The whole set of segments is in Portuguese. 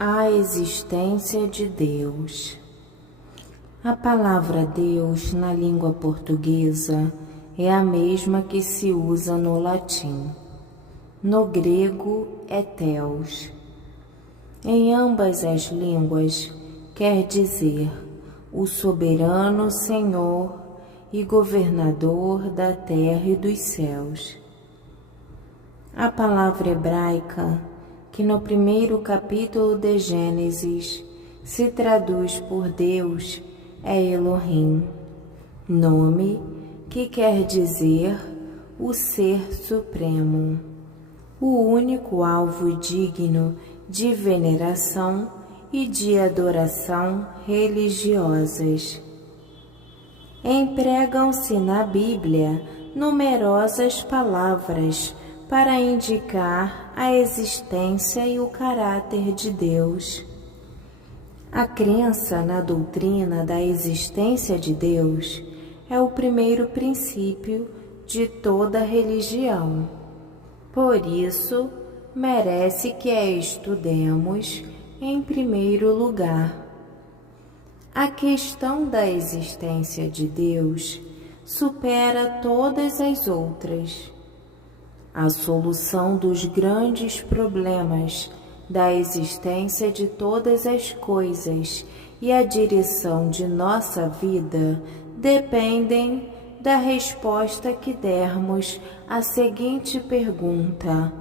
A existência de Deus. A palavra Deus na língua portuguesa é a mesma que se usa no latim. No grego é Theos. Em ambas as línguas quer dizer o soberano Senhor e governador da terra e dos céus. A palavra hebraica, que no primeiro capítulo de Gênesis se traduz por Deus, é Elohim, nome que quer dizer o Ser Supremo, o único alvo digno de veneração e de adoração religiosas. Empregam-se na Bíblia numerosas palavras para indicar a existência e o caráter de Deus. A crença na doutrina da existência de Deus é o primeiro princípio de toda religião. Por isso, merece que a estudemos em primeiro lugar. A questão da existência de Deus supera todas as outras. A solução dos grandes problemas da existência de todas as coisas e a direção de nossa vida dependem da resposta que dermos à seguinte pergunta: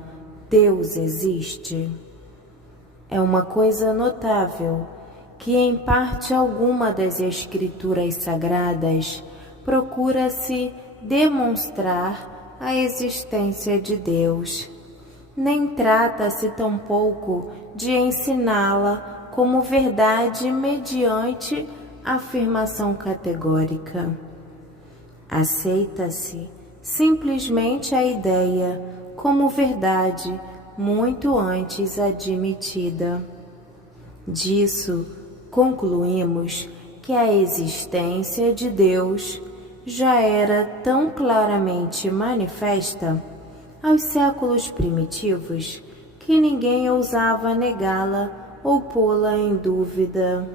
Deus existe? É uma coisa notável que em parte alguma das Escrituras Sagradas procura-se demonstrar a existência de Deus. Nem trata-se tampouco de ensiná-la como verdade mediante afirmação categórica. Aceita-se simplesmente a ideia como verdade muito antes admitida. Disso, concluímos que a existência de Deus já era tão claramente manifesta aos séculos primitivos que ninguém ousava negá-la ou pô-la em dúvida.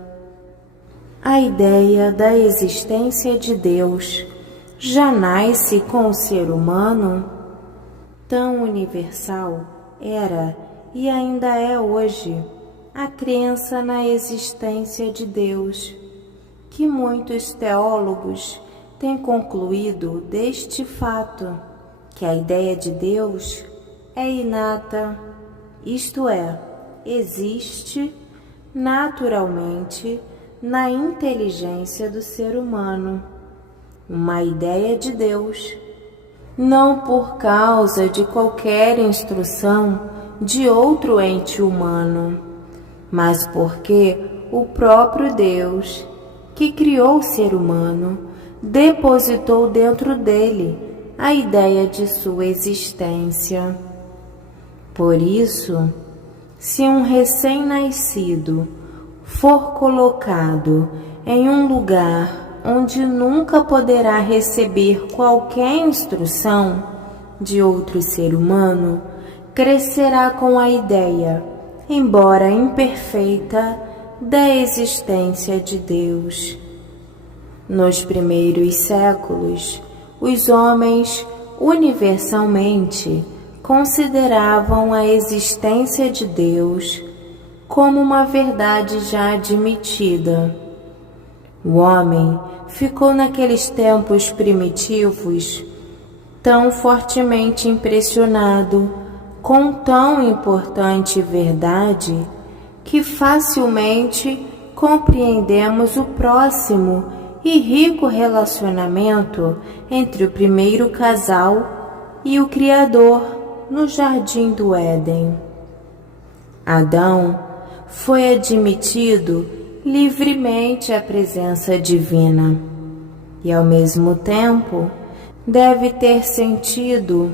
A ideia da existência de Deus já nasce com o ser humano? Tão universal era e ainda é hoje a crença na existência de Deus, que muitos teólogos têm concluído deste fato, que a ideia de Deus é inata, isto é, existe naturalmente na inteligência do ser humano. Uma ideia de Deus, não por causa de qualquer instrução de outro ente humano, mas porque o próprio Deus, que criou o ser humano, depositou dentro dele a ideia de sua existência. Por isso, se um recém-nascido for colocado em um lugar onde nunca poderá receber qualquer instrução de outro ser humano, crescerá com a ideia, embora imperfeita, da existência de Deus. Nos primeiros séculos, os homens universalmente consideravam a existência de Deus como uma verdade já admitida. O homem ficou naqueles tempos primitivos tão fortemente impressionado com tão importante verdade que facilmente compreendemos o próximo e rico relacionamento entre o primeiro casal e o Criador no jardim do Éden. Adão foi admitido livremente à presença divina e, ao mesmo tempo, deve ter sentido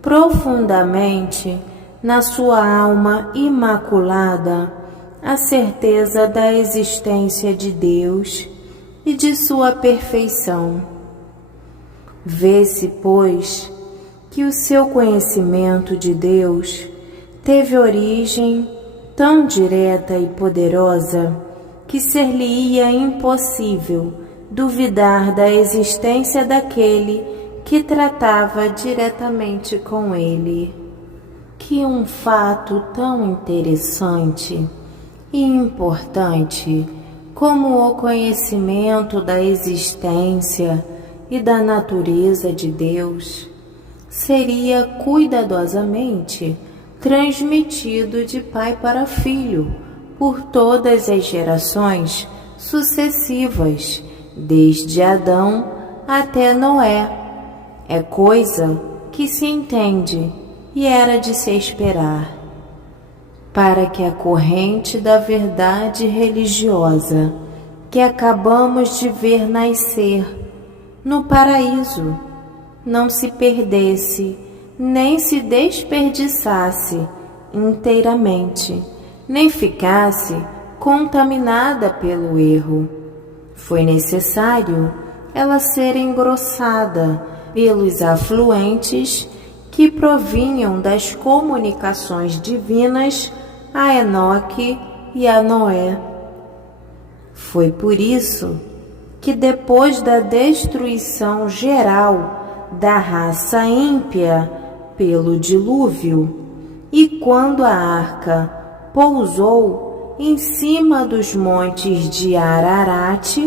profundamente na sua alma imaculada a certeza da existência de Deus e de sua perfeição. Vê-se, pois, que o seu conhecimento de Deus teve origem tão direta e poderosa que ser-lhe-ia impossível duvidar da existência daquele que tratava diretamente com ele. Que um fato tão interessante e importante como o conhecimento da existência e da natureza de Deus seria cuidadosamente transmitido de pai para filho por todas as gerações sucessivas, desde Adão até Noé. É coisa que se entende e era de se esperar, para que a corrente da verdade religiosa que acabamos de ver nascer no paraíso não se perdesse, nem se desperdiçasse inteiramente, nem ficasse contaminada pelo erro. Foi necessário ela ser engrossada pelos afluentes que provinham das comunicações divinas a Enoque e a Noé. Foi por isso que depois da destruição geral da raça ímpia pelo dilúvio, e quando a arca pousou em cima dos montes de Ararat,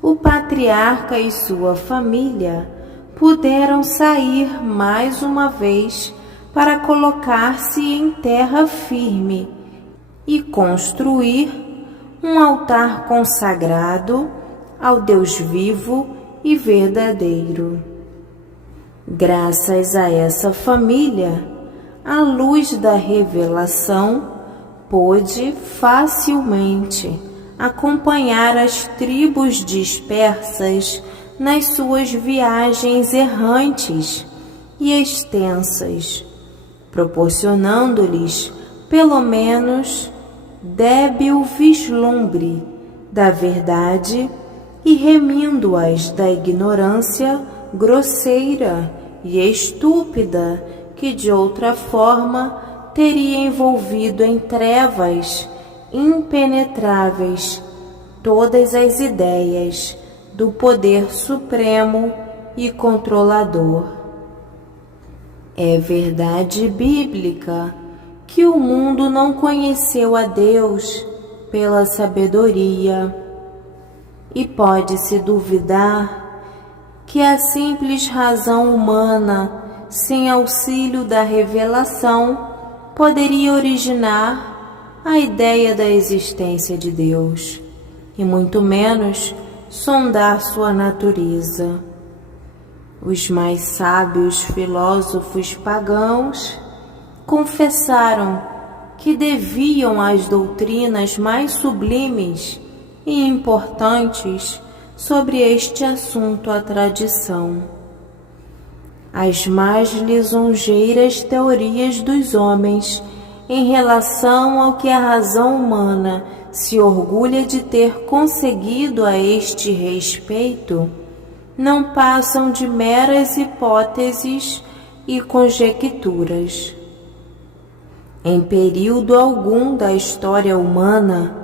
o patriarca e sua família puderam sair mais uma vez para colocar-se em terra firme e construir um altar consagrado ao Deus vivo e verdadeiro. Graças a essa família, a luz da revelação pôde facilmente acompanhar as tribos dispersas nas suas viagens errantes e extensas, proporcionando-lhes, pelo menos, débil vislumbre da verdade e remindo-as da ignorância grosseira e estúpida que de outra forma teria envolvido em trevas impenetráveis todas as ideias do poder supremo e controlador. É verdade bíblica que o mundo não conheceu a Deus pela sabedoria, e pode-se duvidar que a simples razão humana, sem auxílio da revelação, poderia originar a ideia da existência de Deus, e muito menos sondar sua natureza. Os mais sábios filósofos pagãos confessaram que deviam as doutrinas mais sublimes e importantes sobre este assunto à tradição. As mais lisonjeiras teorias dos homens em relação ao que a razão humana se orgulha de ter conseguido a este respeito não passam de meras hipóteses e conjecturas. Em período algum da história humana,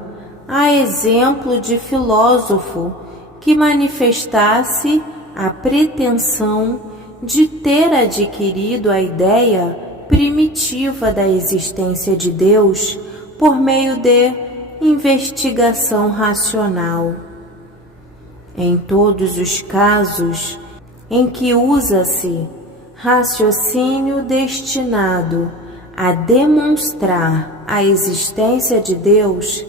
há exemplo de filósofo que manifestasse a pretensão de ter adquirido a ideia primitiva da existência de Deus por meio de investigação racional. Em todos os casos em que usa-se raciocínio destinado a demonstrar a existência de Deus,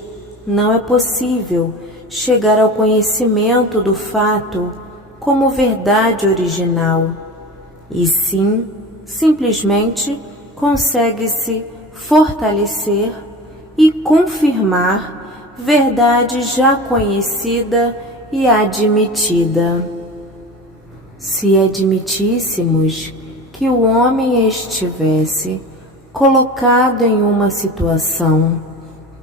não é possível chegar ao conhecimento do fato como verdade original, e sim, simplesmente consegue-se fortalecer e confirmar verdade já conhecida e admitida. Se admitíssemos que o homem estivesse colocado em uma situação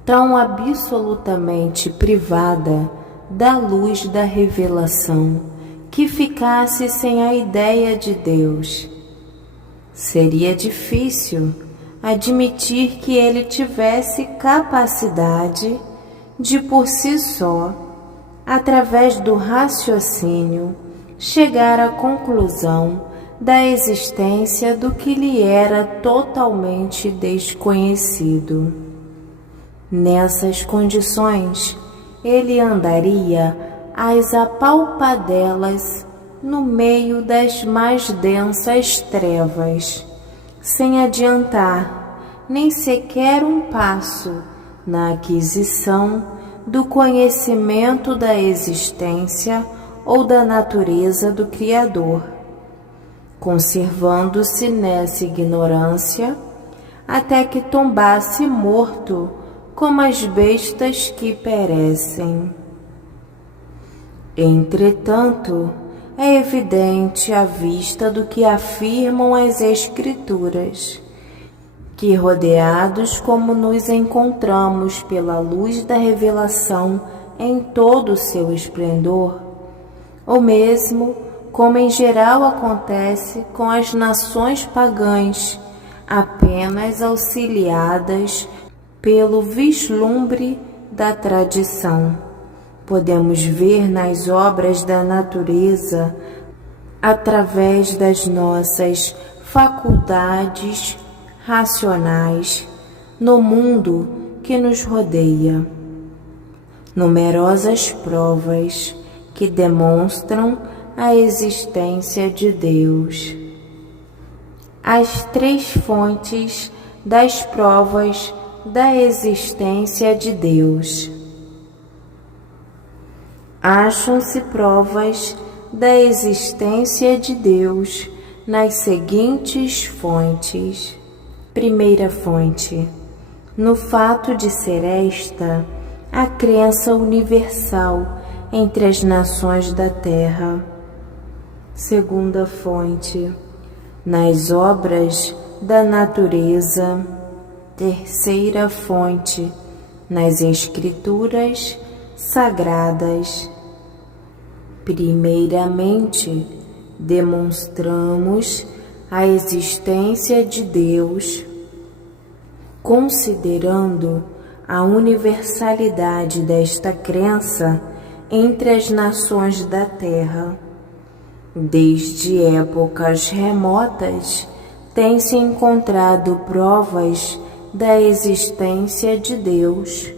tão absolutamente privada da luz da revelação que ficasse sem a ideia de Deus, seria difícil admitir que ele tivesse capacidade de por si só, através do raciocínio, chegar à conclusão da existência do que lhe era totalmente desconhecido. Nessas condições, ele andaria às apalpadelas no meio das mais densas trevas, sem adiantar nem sequer um passo na aquisição do conhecimento da existência ou da natureza do Criador, conservando-se nessa ignorância até que tombasse morto como as bestas que perecem. Entretanto, é evidente à vista do que afirmam as Escrituras, que rodeados como nos encontramos pela luz da revelação em todo o seu esplendor, ou mesmo como em geral acontece com as nações pagãs, apenas auxiliadas pelo vislumbre da tradição, podemos ver nas obras da natureza, através das nossas faculdades racionais, no mundo que nos rodeia, numerosas provas que demonstram a existência de Deus. As 3 fontes das provas da existência de Deus. Acham-se provas da existência de Deus nas seguintes fontes. Primeira fonte: no fato de ser esta a crença universal entre as nações da terra. Segunda fonte: nas obras da natureza. Terceira fonte: nas Escrituras sagradas. Primeiramente, demonstramos a existência de Deus, considerando a universalidade desta crença entre as nações da terra. Desde épocas remotas, tem-se encontrado provas da existência de Deus.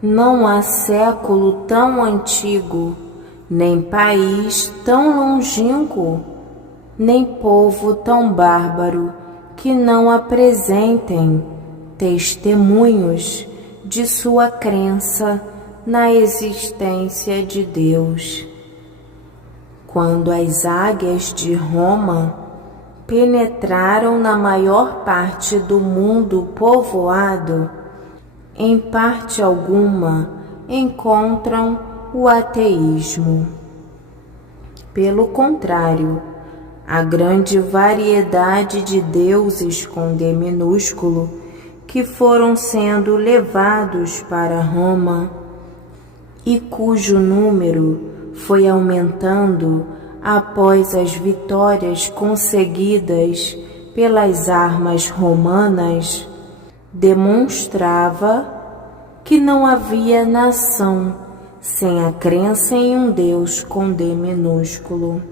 Não há século tão antigo, nem país tão longínquo, nem povo tão bárbaro que não apresentem testemunhos de sua crença na existência de Deus. Quando as águias de Roma penetraram na maior parte do mundo povoado, em parte alguma encontram o ateísmo. Pelo contrário, a grande variedade de deuses com D minúsculo que foram sendo levados para Roma e cujo número foi aumentando após as vitórias conseguidas pelas armas romanas, demonstrava que não havia nação sem a crença em um Deus com D minúsculo.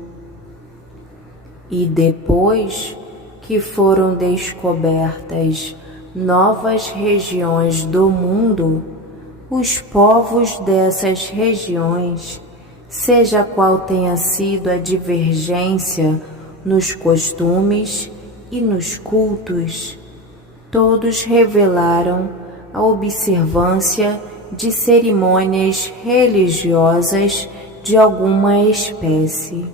E depois que foram descobertas novas regiões do mundo, os povos dessas regiões, seja qual tenha sido a divergência nos costumes e nos cultos, todos revelaram a observância de cerimônias religiosas de alguma espécie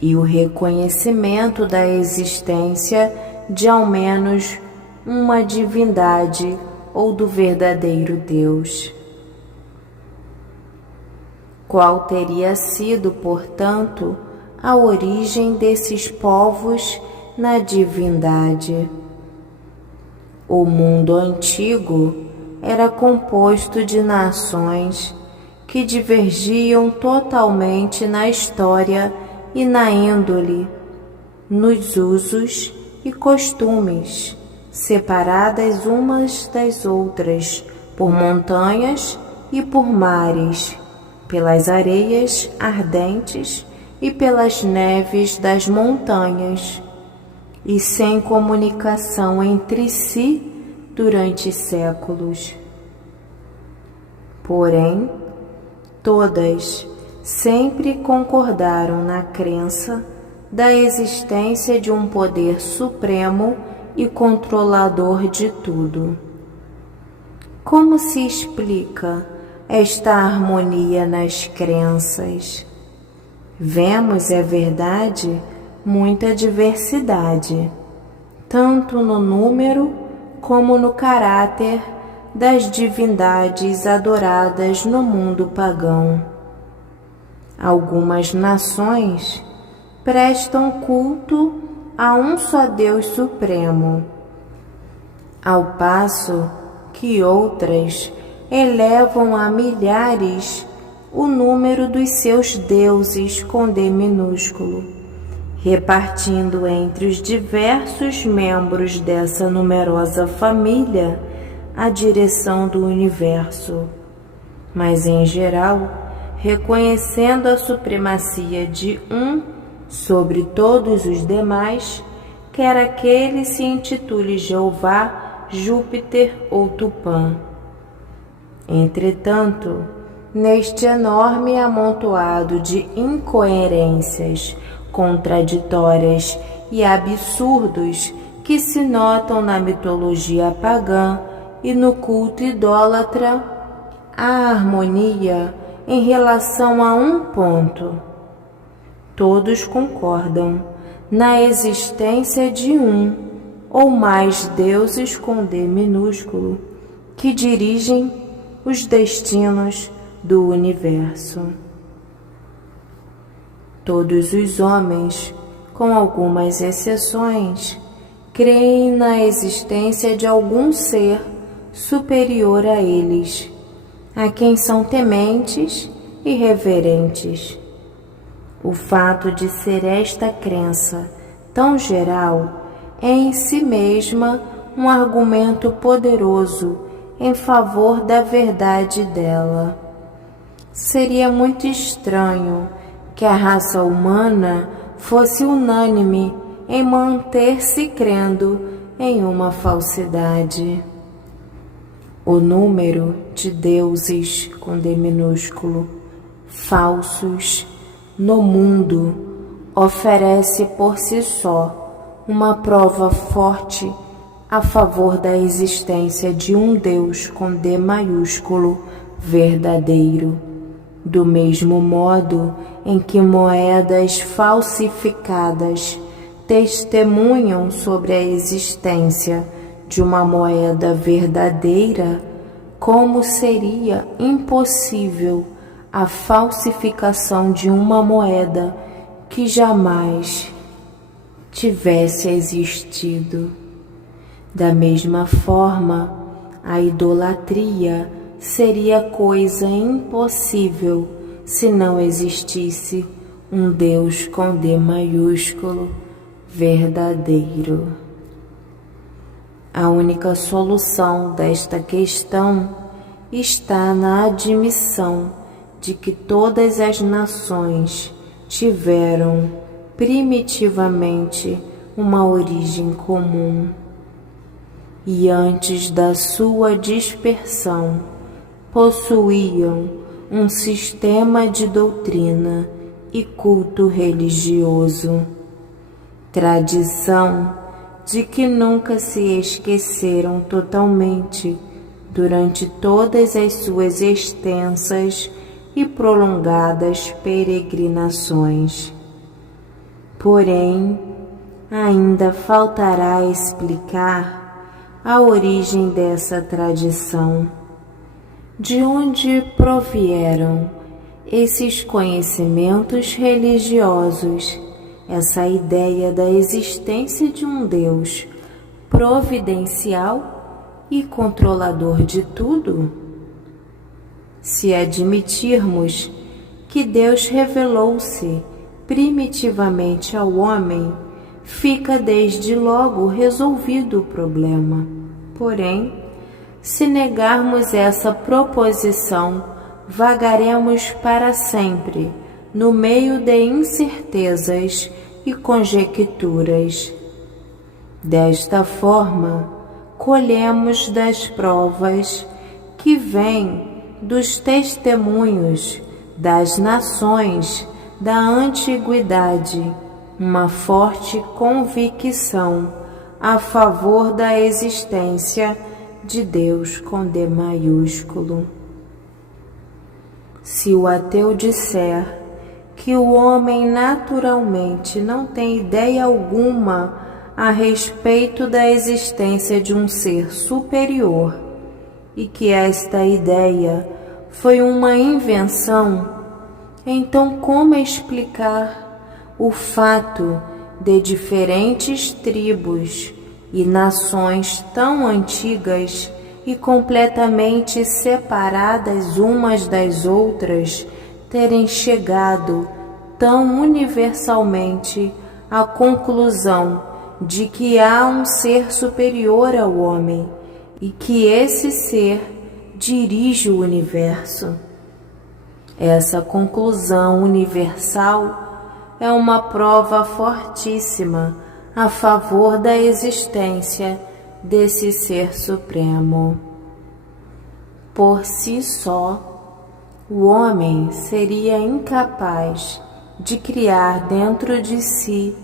e o reconhecimento da existência de ao menos uma divindade ou do verdadeiro Deus. Qual teria sido, portanto, a origem desses povos na divindade? O mundo antigo era composto de nações que divergiam totalmente na história e na índole, nos usos e costumes, separadas umas das outras por montanhas e por mares, pelas areias ardentes e pelas neves das montanhas, e sem comunicação entre si durante séculos. Porém, todas sempre concordaram na crença da existência de um poder supremo e controlador de tudo. Como se explica esta harmonia nas crenças? Vemos, é verdade, muita diversidade, tanto no número como no caráter das divindades adoradas no mundo pagão. Algumas nações prestam culto a um só Deus supremo, ao passo que outras elevam a milhares o número dos seus deuses com D minúsculo, repartindo entre os diversos membros dessa numerosa família a direção do universo, mas em geral reconhecendo a supremacia de um sobre todos os demais, quer aquele se intitule Jeová, Júpiter ou Tupã. Entretanto, neste enorme amontoado de incoerências, contraditórias e absurdos que se notam na mitologia pagã e no culto idólatra, há harmonia em relação a um ponto. Todos concordam na existência de um ou mais deuses com D minúsculo que dirigem os destinos do universo. Todos os homens, com algumas exceções, creem na existência de algum ser superior a eles, a quem são tementes e reverentes. O fato de ser esta crença tão geral é em si mesma um argumento poderoso em favor da verdade dela. Seria muito estranho que a raça humana fosse unânime em manter-se crendo em uma falsidade. O número de deuses com D minúsculo falsos no mundo oferece por si só uma prova forte a favor da existência de um Deus com D maiúsculo verdadeiro, do mesmo modo em que moedas falsificadas testemunham sobre a existência de uma moeda verdadeira, como seria impossível a falsificação de uma moeda que jamais tivesse existido. Da mesma forma, a idolatria seria coisa impossível se não existisse um Deus com D maiúsculo verdadeiro. A única solução desta questão está na admissão de que todas as nações tiveram primitivamente uma origem comum e antes da sua dispersão possuíam um sistema de doutrina e culto religioso, tradição de que nunca se esqueceram totalmente durante todas as suas extensas e prolongadas peregrinações. Porém, ainda faltará explicar a origem dessa tradição. De onde provieram esses conhecimentos religiosos, essa ideia da existência de um Deus providencial e controlador de tudo? Se admitirmos que Deus revelou-se primitivamente ao homem fica desde logo resolvido o problema. Porém, se negarmos essa proposição, vagaremos para sempre no meio de incertezas e conjecturas. Desta forma, colhemos das provas que vêm dos testemunhos das nações da antiguidade uma forte convicção a favor da existência de Deus com D maiúsculo. Se o ateu disser que o homem naturalmente não tem ideia alguma a respeito da existência de um ser superior e que esta ideia foi uma invenção, então como explicar o fato de diferentes tribos e nações tão antigas e completamente separadas umas das outras terem chegado tão universalmente à conclusão de que há um ser superior ao homem e que esse ser dirige o universo? Essa conclusão universal é uma prova fortíssima a favor da existência desse Ser Supremo. Por si só, o homem seria incapaz de criar dentro de si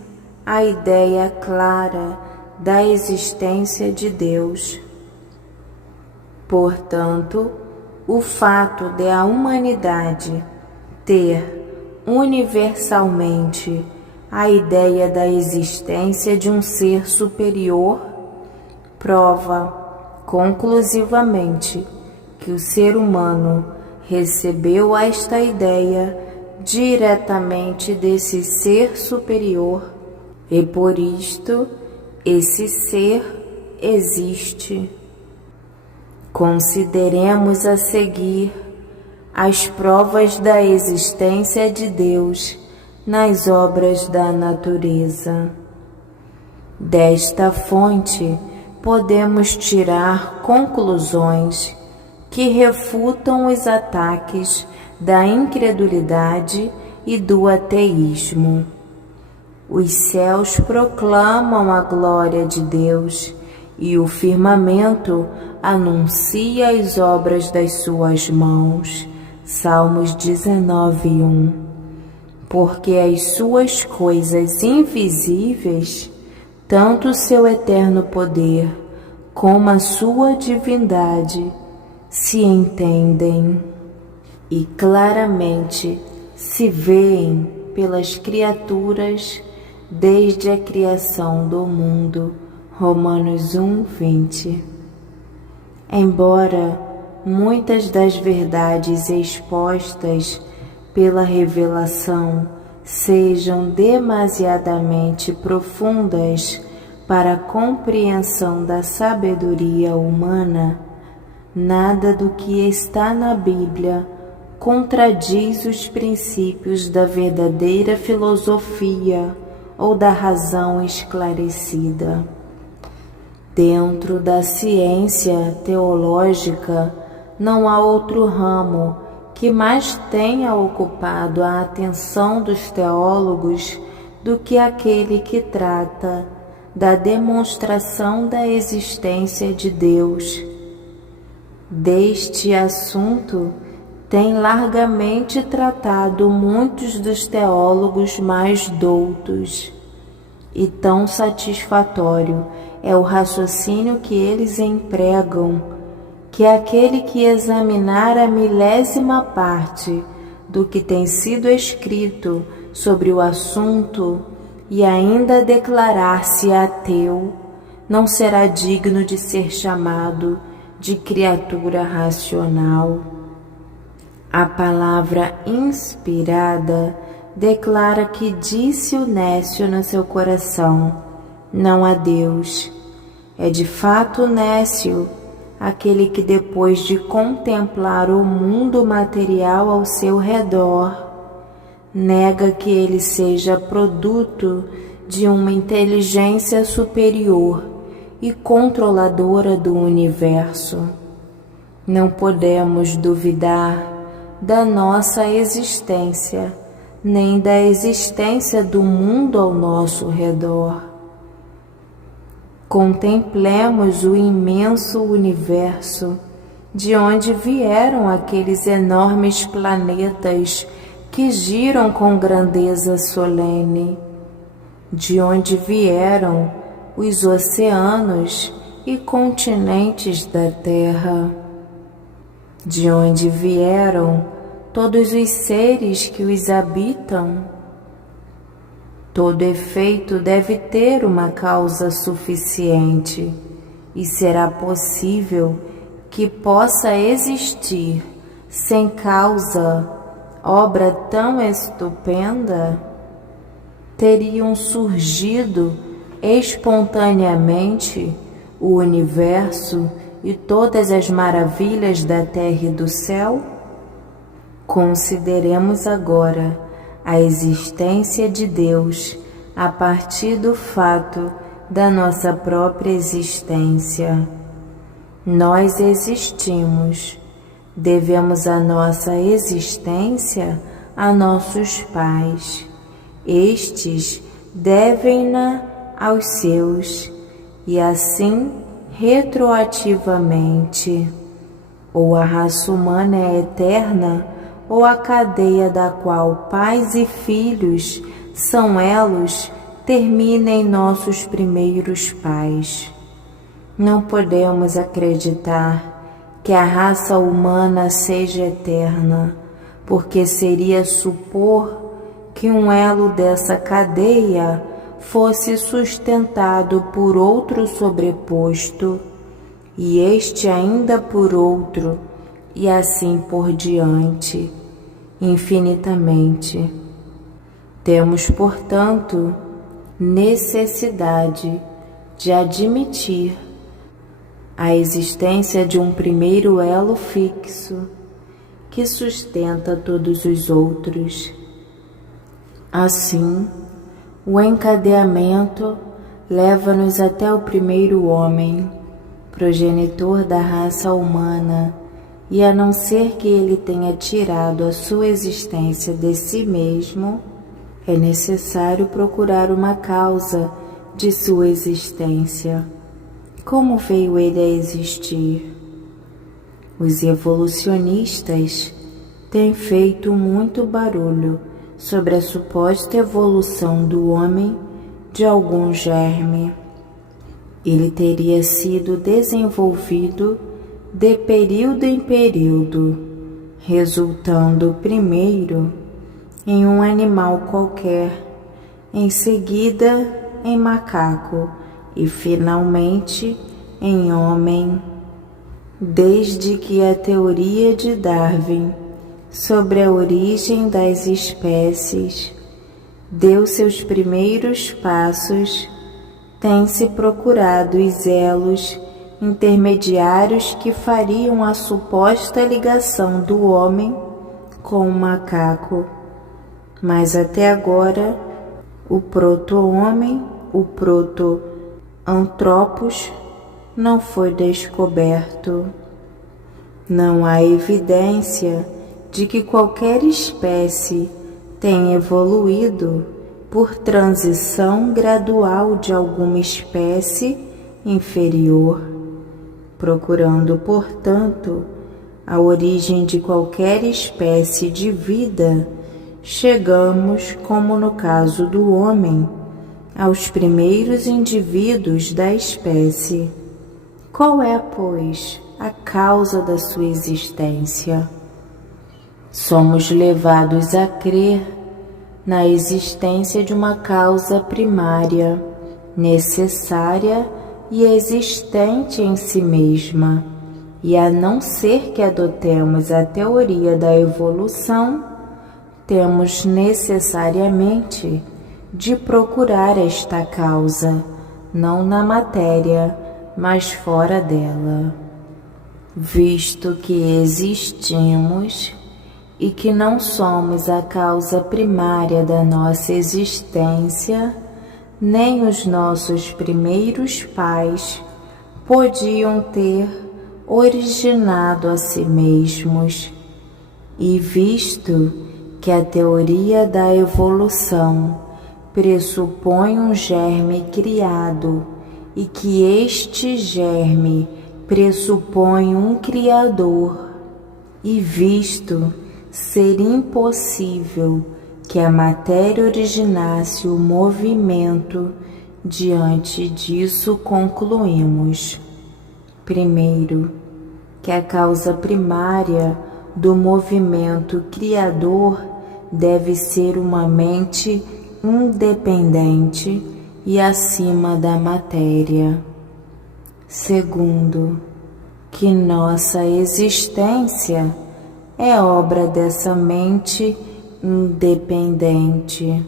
a ideia clara da existência de Deus. Portanto, o fato de a humanidade ter universalmente a ideia da existência de um ser superior prova conclusivamente que o ser humano recebeu esta ideia diretamente desse ser superior e por isto esse ser existe. Consideremos a seguir as provas da existência de Deus nas obras da natureza. Desta fonte podemos tirar conclusões que refutam os ataques da incredulidade e do ateísmo. Os céus proclamam a glória de Deus e o firmamento anuncia as obras das suas mãos. Salmos 19:1. Porque as suas coisas invisíveis, tanto o seu eterno poder como a sua divindade, se entendem e claramente se veem pelas criaturas desde a criação do mundo. Romanos 1:20. Embora muitas das verdades expostas pela revelação sejam demasiadamente profundas para a compreensão da sabedoria humana, nada do que está na Bíblia contradiz os princípios da verdadeira filosofia ou da razão esclarecida. Dentro da ciência teológica, não há outro ramo que mais tenha ocupado a atenção dos teólogos do que aquele que trata da demonstração da existência de Deus. Deste assunto tem largamente tratado muitos dos teólogos mais doutos, e tão satisfatório é o raciocínio que eles empregam, que aquele que examinar a milésima parte do que tem sido escrito sobre o assunto e ainda declarar-se ateu, não será digno de ser chamado de criatura racional. A palavra inspirada declara que disse o nécio no seu coração: não há Deus. É de fato nécio aquele que, depois de contemplar o mundo material ao seu redor, nega que ele seja produto de uma inteligência superior e controladora do universo. Não podemos duvidar da nossa existência, nem da existência do mundo ao nosso redor. Contemplemos o imenso universo, de onde vieram aqueles enormes planetas que giram com grandeza solene, de onde vieram os oceanos e continentes da Terra, de onde vieram todos os seres que os habitam. Todo efeito deve ter uma causa suficiente, e será possível que possa existir sem causa obra tão estupenda? Teriam surgido espontaneamente o universo e todas as maravilhas da terra e do céu? Consideremos agora a existência de Deus a partir do fato da nossa própria existência. Nós existimos, devemos a nossa existência a nossos pais. Estes devem-na aos seus, e assim retroativamente. Ou a raça humana é eterna, ou a cadeia da qual pais e filhos são elos termina em nossos primeiros pais. Não podemos acreditar que a raça humana seja eterna, porque seria supor que um elo dessa cadeia fosse sustentado por outro sobreposto, e este ainda por outro, e assim por diante, infinitamente. Temos, portanto, necessidade de admitir a existência de um primeiro elo fixo que sustenta todos os outros. Assim, o encadeamento leva-nos até o primeiro homem, progenitor da raça humana, e a não ser que ele tenha tirado a sua existência de si mesmo, é necessário procurar uma causa de sua existência. Como veio ele a existir? Os evolucionistas têm feito muito barulho sobre a suposta evolução do homem de algum germe. Ele teria sido desenvolvido de período em período, resultando primeiro em um animal qualquer, em seguida em macaco e finalmente em homem, desde que a teoria de Darwin sobre a origem das espécies deu seus primeiros passos, tem-se procurado os elos intermediários que fariam a suposta ligação do homem com o macaco. Mas até agora, o proto-homem, o proto-antropos, não foi descoberto. Não há evidência de que qualquer espécie tenha evoluído por transição gradual de alguma espécie inferior, procurando, portanto, a origem de qualquer espécie de vida. Chegamos, como no caso do homem, aos primeiros indivíduos da espécie. Qual é, pois, a causa da sua existência? Somos levados a crer na existência de uma causa primária, necessária e existente em si mesma, e a não ser que adotemos a teoria da evolução, temos necessariamente de procurar esta causa, não na matéria, mas fora dela. Visto que existimos e que não somos a causa primária da nossa existência, nem os nossos primeiros pais podiam ter originado a si mesmos. E visto que a teoria da evolução pressupõe um germe criado e que este germe pressupõe um criador, e visto ser impossível que a matéria originasse o movimento, diante disso concluímos: primeiro, que a causa primária do movimento criador deve ser uma mente independente e acima da matéria. Segundo, que nossa existência é obra dessa mente independente.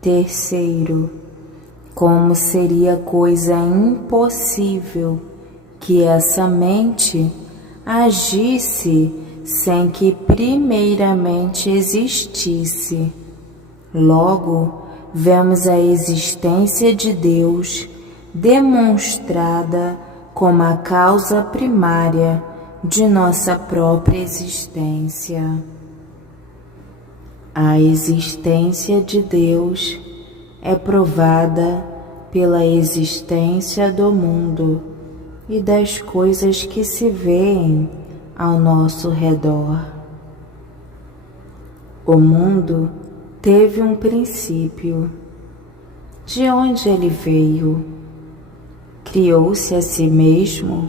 Terceiro, como seria coisa impossível que essa mente agisse sem que primeiramente existisse. Logo, vemos a existência de Deus demonstrada como a causa primária de nossa própria existência. A existência de Deus é provada pela existência do mundo e das coisas que se veem ao nosso redor. O mundo teve um princípio. De onde ele veio? Criou-se a si mesmo?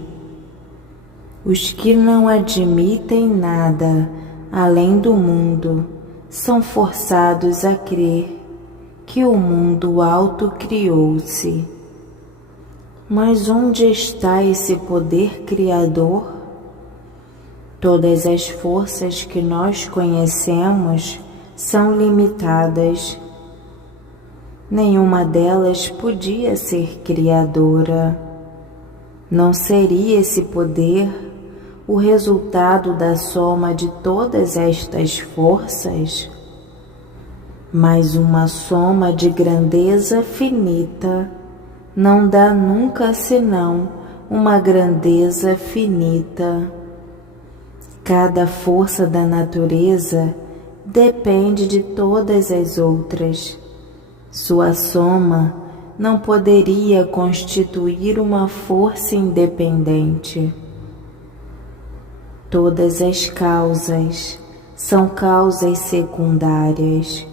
Os que não admitem nada além do mundo são forçados a crer que o mundo autocriou-se. Mas onde está esse poder criador? Todas as forças que nós conhecemos são limitadas. Nenhuma delas podia ser criadora. Não seria esse poder o resultado da soma de todas estas forças? Mas uma soma de grandeza finita não dá nunca senão uma grandeza finita. Cada força da natureza depende de todas as outras. Sua soma não poderia constituir uma força independente. Todas as causas são causas secundárias.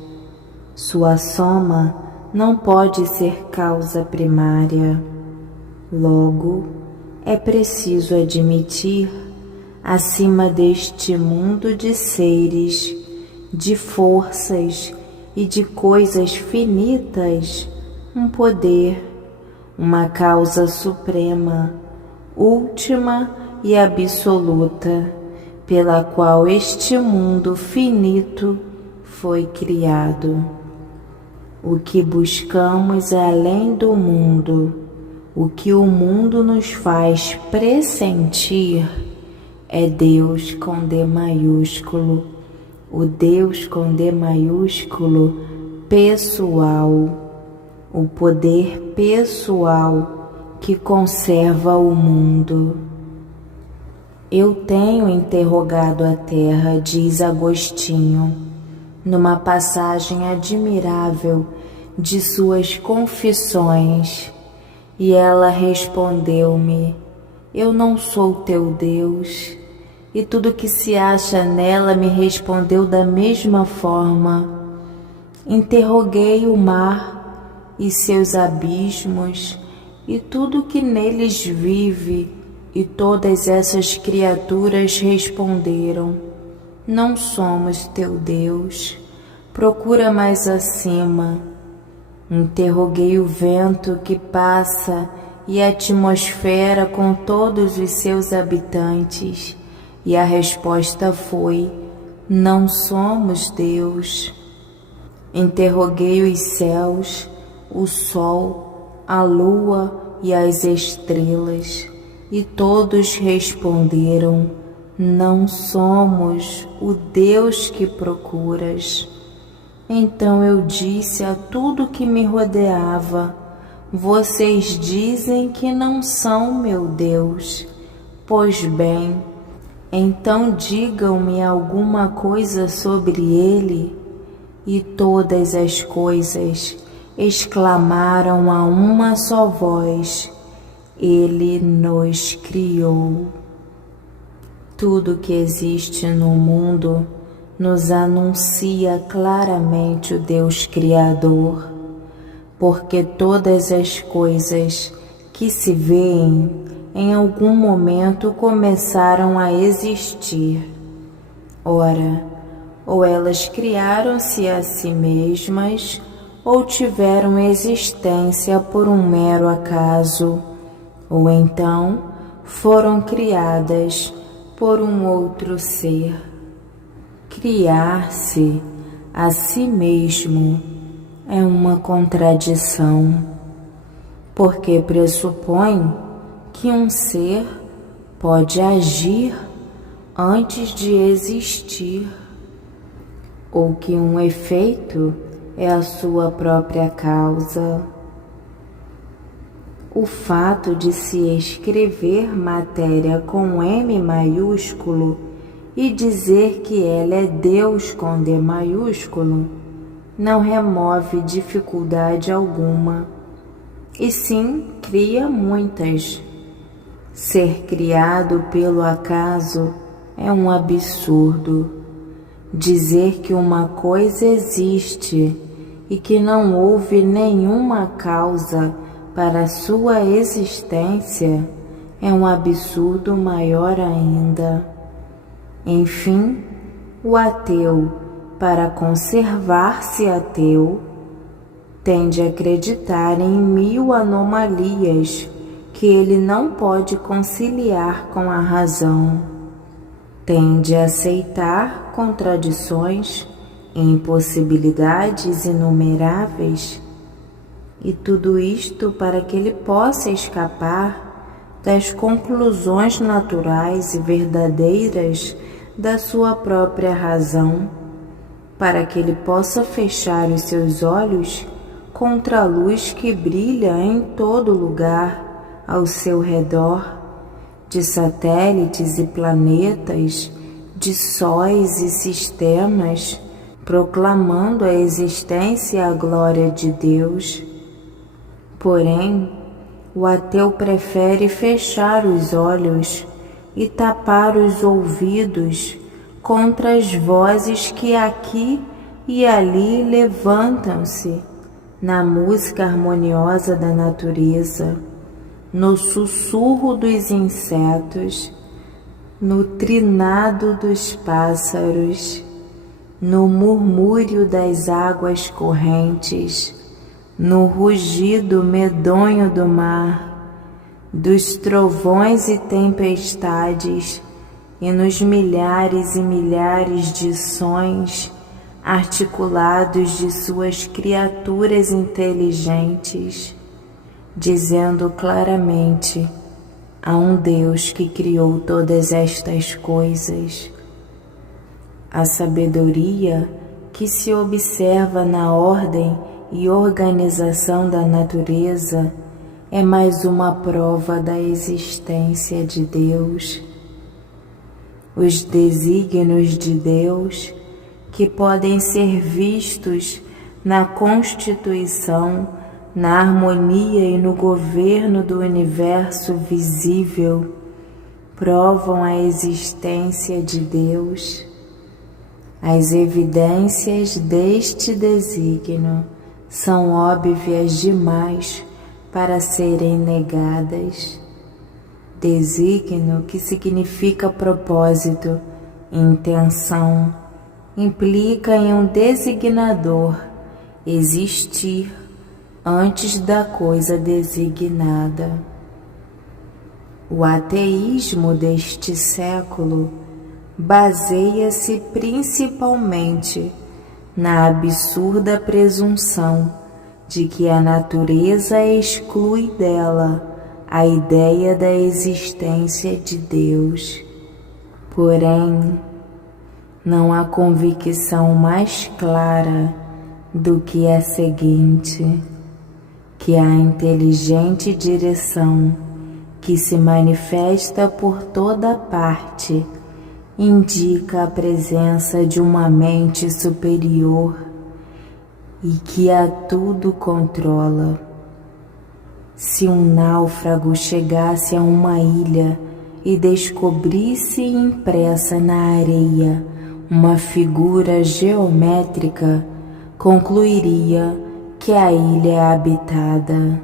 Sua soma não pode ser causa primária. Logo, é preciso admitir, acima deste mundo de seres, de forças e de coisas finitas, um poder, uma causa suprema, última e absoluta, pela qual este mundo finito foi criado. O que buscamos é além do mundo. O que o mundo nos faz pressentir é Deus com D maiúsculo, o Deus com D maiúsculo pessoal, o poder pessoal que conserva o mundo. Eu tenho interrogado a terra, diz Agostinho, numa passagem admirável de suas Confissões, e ela respondeu-me: eu não sou teu Deus. E tudo que se acha nela me respondeu da mesma forma. Interroguei o mar e seus abismos, e tudo que neles vive, e todas essas criaturas responderam: não somos teu Deus, procura mais acima. Interroguei o vento que passa e a atmosfera com todos os seus habitantes, e a resposta foi: não somos Deus. Interroguei os céus, o sol, a lua e as estrelas, e todos responderam: não somos o Deus que procuras. Então eu disse a tudo que me rodeava: vocês dizem que não são meu Deus. Pois bem, então digam-me alguma coisa sobre ele. E todas as coisas exclamaram a uma só voz: Ele nos criou. Tudo que existe no mundo nos anuncia claramente o Deus Criador, porque todas as coisas que se veem em algum momento começaram a existir. Ora, ou elas criaram-se a si mesmas, ou tiveram existência por um mero acaso, ou então foram criadas por um outro ser. Criar-se a si mesmo é uma contradição, porque pressupõe que um ser pode agir antes de existir, ou que um efeito é a sua própria causa. O fato de se escrever matéria com M maiúsculo e dizer que ela é Deus com D maiúsculo não remove dificuldade alguma, e sim cria muitas. Ser criado pelo acaso é um absurdo. Dizer que uma coisa existe e que não houve nenhuma causa para sua existência é um absurdo maior ainda. Enfim, o ateu, para conservar-se ateu, tende a acreditar em 1000 anomalias que ele não pode conciliar com a razão. Tende a aceitar contradições e impossibilidades inumeráveis, e tudo isto para que ele possa escapar das conclusões naturais e verdadeiras da sua própria razão, para que ele possa fechar os seus olhos contra a luz que brilha em todo lugar ao seu redor, de satélites e planetas, de sóis e sistemas, proclamando a existência e a glória de Deus. Porém, o ateu prefere fechar os olhos e tapar os ouvidos contra as vozes que aqui e ali levantam-se na música harmoniosa da natureza, no sussurro dos insetos, no trinado dos pássaros, no murmúrio das águas correntes, no rugido medonho do mar, dos trovões e tempestades, e nos milhares e milhares de sons articulados de suas criaturas inteligentes, dizendo claramente: há um Deus que criou todas estas coisas. A sabedoria que se observa na ordem e organização da natureza é mais uma prova da existência de Deus. Os desígnios de Deus, que podem ser vistos na constituição, na harmonia e no governo do universo visível, provam a existência de Deus. As evidências deste desígnio são óbvias demais para serem negadas. Desígnio, que significa propósito, intenção, implica em um designador existir antes da coisa designada. O ateísmo deste século baseia-se principalmente na absurda presunção de que a natureza exclui dela a ideia da existência de Deus. Porém, não há convicção mais clara do que a seguinte, que a inteligente direção que se manifesta por toda parte indica a presença de uma mente superior e que a tudo controla. Se um náufrago chegasse a uma ilha e descobrisse impressa na areia uma figura geométrica, concluiria que a ilha é habitada.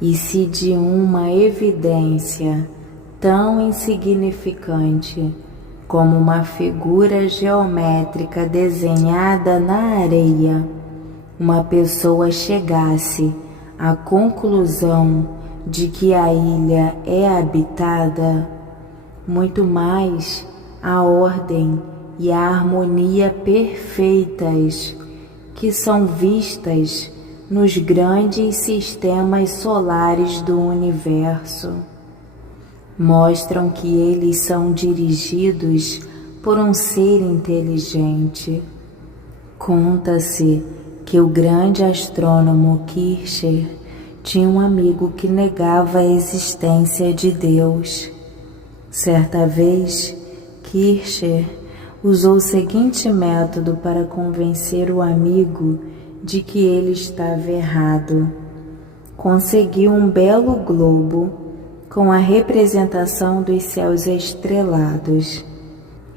E se de uma evidência tão insignificante como uma figura geométrica desenhada na areia, uma pessoa chegasse à conclusão de que a ilha é habitada, muito mais a ordem e a harmonia perfeitas que são vistas nos grandes sistemas solares do universo mostram que eles são dirigidos por um ser inteligente. Conta-se que o grande astrônomo Kircher tinha um amigo que negava a existência de Deus. Certa vez, Kircher usou o seguinte método para convencer o amigo de que ele estava errado. Conseguiu um belo globo com a representação dos céus estrelados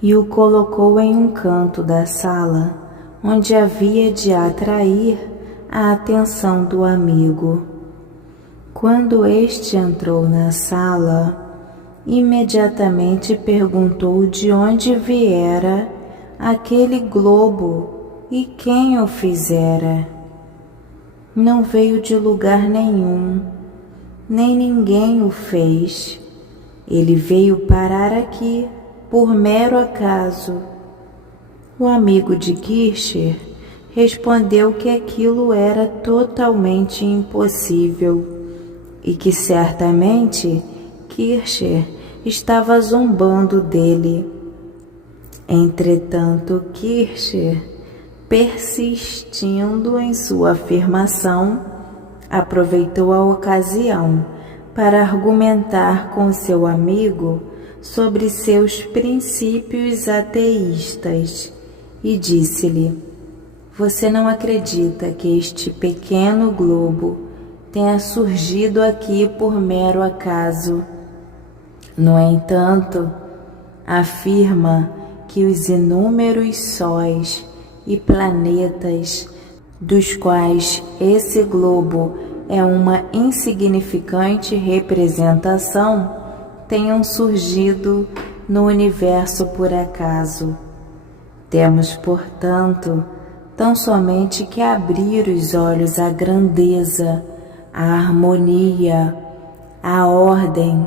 e o colocou em um canto da sala, onde havia de atrair a atenção do amigo. Quando este entrou na sala, imediatamente perguntou de onde viera aquele globo e quem o fizera. Não veio de lugar nenhum, nem ninguém o fez. Ele veio parar aqui por mero acaso. O amigo de Kircher respondeu que aquilo era totalmente impossível e que certamente Kircher estava zombando dele. Entretanto, Kircher, persistindo em sua afirmação, aproveitou a ocasião para argumentar com seu amigo sobre seus princípios ateístas e disse-lhe: "Você não acredita que este pequeno globo tenha surgido aqui por mero acaso. No entanto, afirma que os inúmeros sóis e planetas dos quais esse globo é uma insignificante representação tenham surgido no universo por acaso. Temos, portanto, tão somente que abrir os olhos à grandeza, à harmonia, à ordem,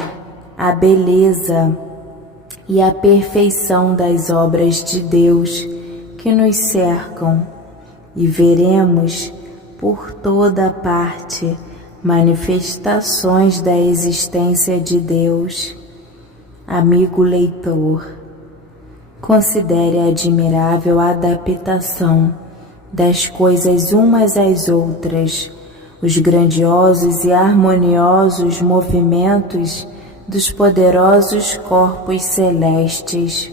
à beleza e à perfeição das obras de Deus que nos cercam, e veremos por toda parte manifestações da existência de Deus. Amigo leitor, considere a admirável adaptação das coisas umas às outras, os grandiosos e harmoniosos movimentos dos poderosos corpos celestes,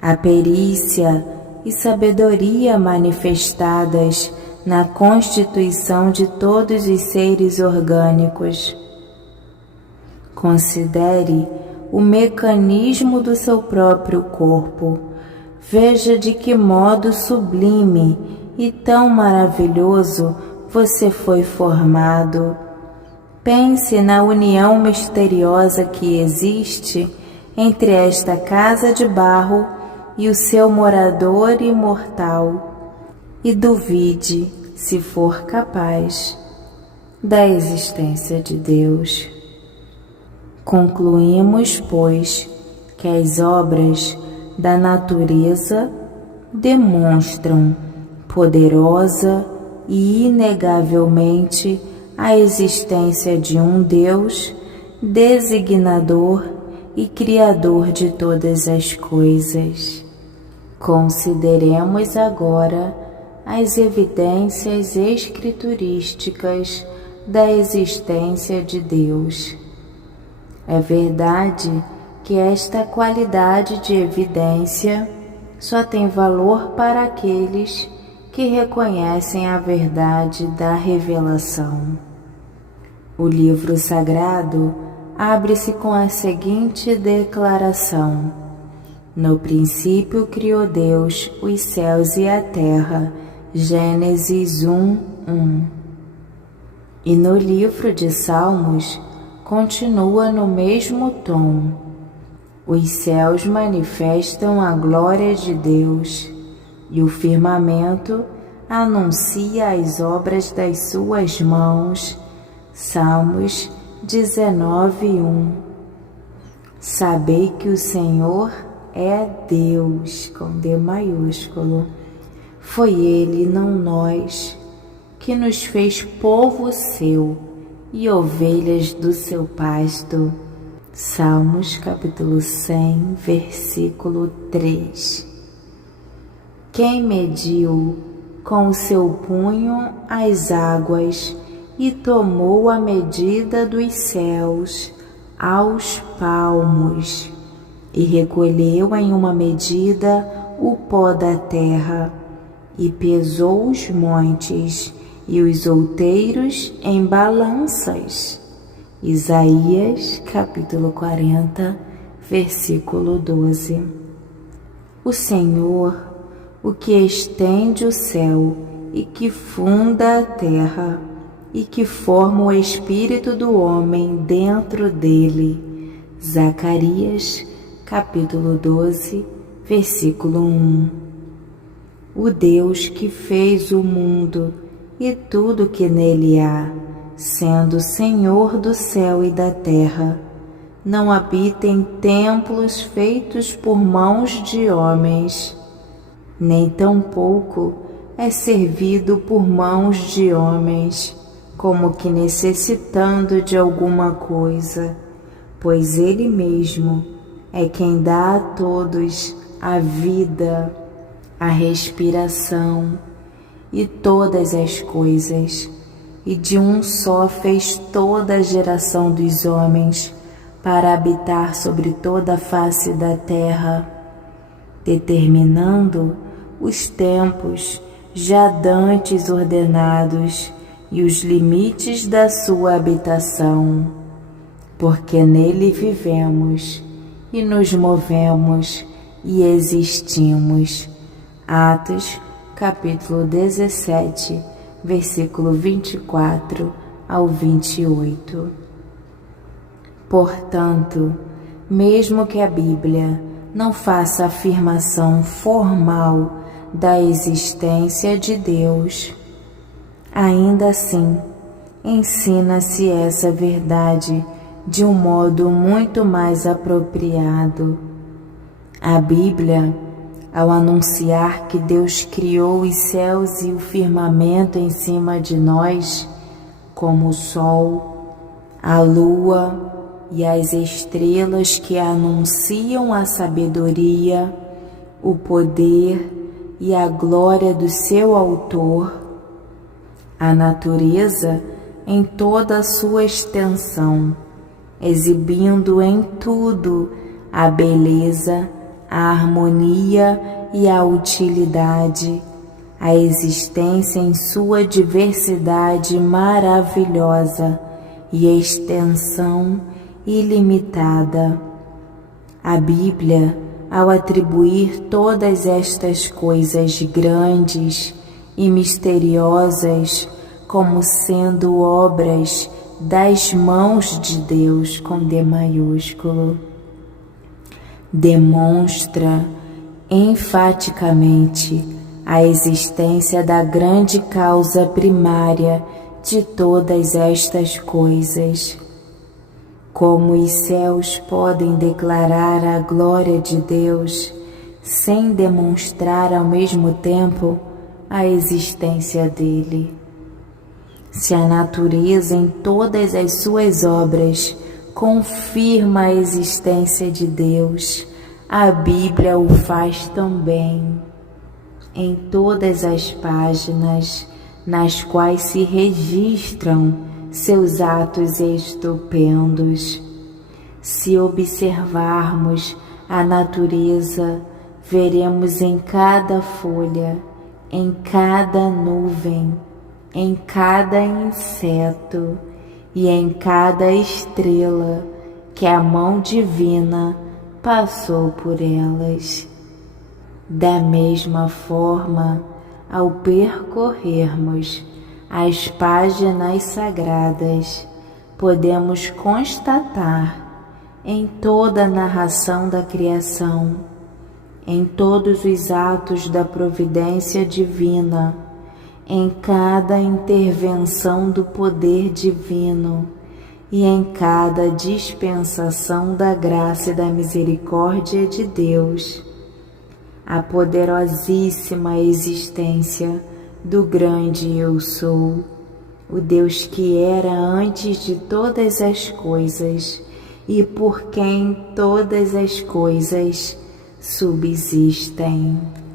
a perícia e sabedoria manifestadas na constituição de todos os seres orgânicos. Considere o mecanismo do seu próprio corpo. Veja de que modo sublime e tão maravilhoso você foi formado. Pense na união misteriosa que existe entre esta casa de barro e o seu morador imortal, e duvide, se for capaz, da existência de Deus. Concluímos, pois, que as obras da natureza demonstram poderosa e inegavelmente a existência de um Deus designador e criador de todas as coisas. Consideremos agora as evidências escriturísticas da existência de Deus. É verdade que esta qualidade de evidência só tem valor para aqueles que reconhecem a verdade da revelação. O livro sagrado abre-se com a seguinte declaração: No princípio criou Deus os céus e a terra. Gênesis 1:1. E no livro de Salmos continua no mesmo tom: Os céus manifestam a glória de Deus, e o firmamento anuncia as obras das suas mãos. Salmos 19:1. Sabei que o Senhor é Deus, com D maiúsculo. Foi Ele, não nós, que nos fez povo seu e ovelhas do seu pasto. Salmos capítulo 100, versículo 3. Quem mediu com o seu punho as águas e tomou a medida dos céus aos palmos, e recolheu em uma medida o pó da terra, e pesou os montes e os outeiros em balanças. Isaías capítulo 40, versículo 12. O Senhor, o que estende o céu e que funda a terra, e que forma o espírito do homem dentro dele. Zacarias capítulo 12, versículo 1. O Deus que fez o mundo e tudo que nele há, sendo Senhor do céu e da terra, não habita em templos feitos por mãos de homens, nem tampouco é servido por mãos de homens, como que necessitando de alguma coisa, pois Ele mesmo é quem dá a todos a vida, a respiração e todas as coisas, e de um só fez toda a geração dos homens para habitar sobre toda a face da terra, determinando os tempos já dantes ordenados e os limites da sua habitação, porque nele vivemos e nos movemos e existimos. Atos, capítulo 17, versículo 24 ao 28. Portanto, mesmo que a Bíblia não faça afirmação formal da existência de Deus, ainda assim ensina-se essa verdade de um modo muito mais apropriado. A Bíblia, ao anunciar que Deus criou os céus e o firmamento em cima de nós, como o sol, a lua e as estrelas que anunciam a sabedoria, o poder e a glória do seu Autor, a natureza em toda a sua extensão, exibindo em tudo a beleza, a harmonia e a utilidade, a existência em sua diversidade maravilhosa e extensão ilimitada. A Bíblia, ao atribuir todas estas coisas grandes e misteriosas como sendo obras das mãos de Deus, com D maiúsculo, demonstra enfaticamente a existência da grande causa primária de todas estas coisas. Como os céus podem declarar a glória de Deus sem demonstrar ao mesmo tempo a existência dele? Se a natureza em todas as suas obras confirma a existência de Deus, a Bíblia o faz também. em todas as páginas nas quais se registram seus atos estupendos. Se observarmos a natureza, veremos em cada folha, em cada nuvem, em cada inseto e em cada estrela que a mão divina passou por elas. Da mesma forma, ao percorrermos as páginas sagradas, podemos constatar em toda a narração da criação, em todos os atos da providência divina, em cada intervenção do poder divino e em cada dispensação da graça e da misericórdia de Deus, a poderosíssima existência do grande Eu Sou, o Deus que era antes de todas as coisas e por quem todas as coisas subsistem.